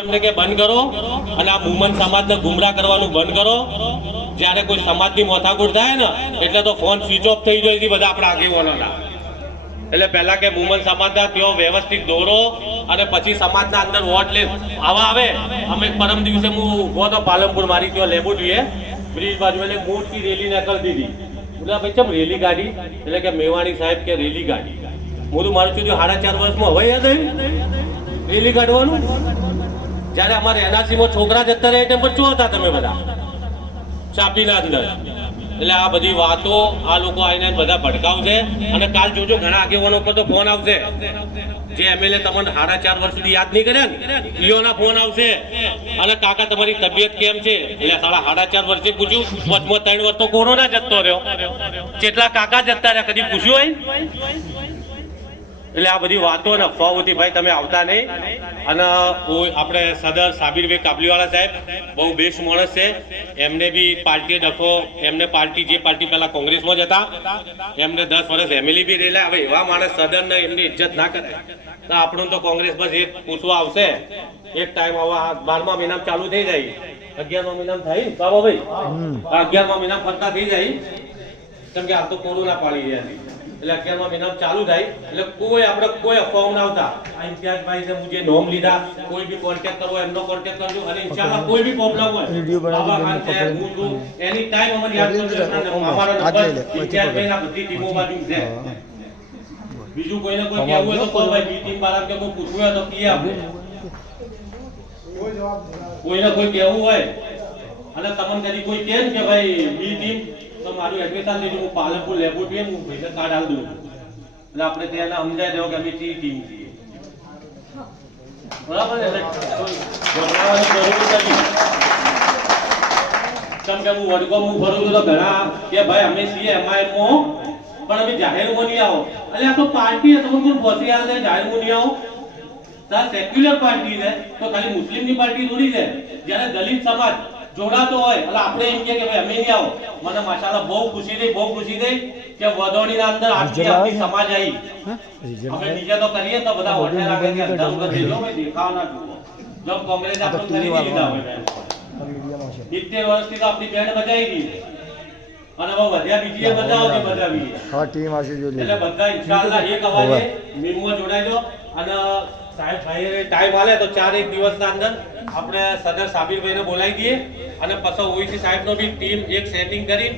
એમને કે બંધ કરો અને આ મુમન સમાજને ગુમરાહ કરવાનું બંધ કરો. જ્યારે કોઈ સમાજની મોથાકૂટ થાય ને એટલે તો ફોન સ્વિચ ઓફ થઈ જાય છે બધા આપણા આગેવાનોના. એટલે પહેલા કે મુમન સમાજના તેઓ વ્યવસ્થિત દોરો અને પછી સમાજના અંદર વોટ લે આવા આવે. અમે પરમ દિવસે હું ઉભો તો પાલનપુર મારી ત્યાં લેબોટીએ બ્રિજ બાજુ એટલે મોટી રેલી નીકળતી હતી. એટલે ભાઈ ચમ રેલી કાઢી એટલે કે મેવાણી સાહેબ કે રેલી કાઢી. હું તો મારું છું 4.5 વર્ષમાં હવે યાદ આવ્યું રેલી કાઢવાનું. જ્યારે અમારે એનઆરસીમાં છોકરા જતા રહે તેમ પર શું હતા તમે બધા ચાપીના અંદર. એટલે આ બધી વાતો આ લોકો આવીને બધા ભડકાવશે. અને કાલ જોજો ઘણા આગેવાનો પર તો ફોન આવશે જે એમએલએ તમને 4.5 વર્ષ સુધી યાદ નહીં કર્યા ને ઈઓના ફોન આવશે. અને કાકા તમારી તબિયત કેમ છે એટલે 4.5 વર્ષે પૂછ્યું. 3 વર્ષ તો કોરોના જતો રહ્યો. કેટલા કાકા જતા રહ્યા કદી પૂછ્યું હોય? એટલે આ બધી વાતો અને અફવાઓથી ભાઈ તમે આવતા નહીં. અને આપણે સદર સાબિરભાઈ કાબલીવાળા સાહેબ બહુ બેસ્ટ માણસ છે. એમને બી પાર્ટીએ ડખો એમને પાર્ટી જે પાર્ટી પહેલા કોંગ્રેસમાં જ હતા એમને 10 વર્ષ એમએલએ બી રહેલા. હવે એવા માણસ સદરને એમની ઇજ્જત ના કરે તો આપણું તો કોંગ્રેસ બસ એ પૂછવા આવશે. એક ટાઈમ હવે 12મા મહિનામાં ચાલુ થઈ જાય 11મા મહિનામાં થાય બાબાભાઈ 11મા મહિનામાં ફરતા થઈ જાય કેમ કે આ તો કોરોના પાડી રહ્યા છે. એટલે 11મા મહિનામાં ચાલુ થાય એટલે કોઈ આપણે કોઈ અફવાઓ ના આવતા. આ ઇમ્તિયાઝભાઈ છે મુજે નોમ લીધા કોઈ બી કોન્ટેક્ટ કરવો એમનો કોન્ટેક્ટ કરજો. અને ઇન્શાઅલ્લાહ કોઈ બી પ્રોબ્લેમ હોય બાબા ખાન છે ગુંડુ એની ટાઈમ અમને યાદ કરજો. અમારો નંબર ઇમ્તિયાઝભાઈના બધી ટીમો બાજુ છે. બીજું કોઈને કોઈ કહેવું હોય તો કોઈ ભાઈ બી ટીમ વાળા કે કોઈ પૂછવું હોય તો કહીએ આપણે. કોઈને કોઈ કહેવું હોય અને તમને કદી કોઈ કહે કે ભાઈ બી ટીમ તો મારું એડમિટ આલ દેજો. હું પાલનપુર લેબોરેટરી હું ભાઈને કાર્ડ આલ દઉં એટલે આપણે ત્યાં સમજાય દેવો કે અમે ટી ટીમ છીએ. બરાબર એટલે ગભરાવાની જરૂર નથી. કેમ કે હું વડગામ હું ફરું છું તો ઘણા કે ભાઈ અમે છીએ એમઆઈએમમાં પણ અમે જાહેરમાં નહીં આવો. એટલે આ તો પાર્ટી તમે કોણ પહોંચી આવે જાહેરમાં નહીં આવો. સેક્યુલર પાર્ટી છે તો ખાલી મુસ્લિમની પાર્ટી થોડી છે. જ્યારે દલિત સમાજ જોડાતો હોય એટલે આપણે એમ કે ભાઈ અમે નહીં આવો. મને માશાલ્લાહ બહુ ખુશી થઈ કે વડોદરાની અંદર આટલી સમાજ આવી. અમે નીચે તો કરીએ તો બધા હોટે રાખે કે અંદર ઉધર દેજો ભાઈ દેખાવ ના જુઓ. જો કોંગ્રેસ આપણે કરી લીધા હોય 70 વર્ષથી તો આપણી બેન્ડ બજાવી દીધી અને હવે વધ્યા બીજી બજાવો કે બજાવી હા ટીમ આવશે જો એટલે બધા ઇન્શાઅલ્લાહ એક અવાજે મીમમાં જોડાઈજો. અને સાહેબ ભાઈ ટાઈમ આલે તો 4 દિવસના અંદર આપણે સદર સાબિરભાઈને બોલાવી દઈએ અને પછી ઓઈસી સાહેબનો બી ટીમ એક સેટિંગ કરી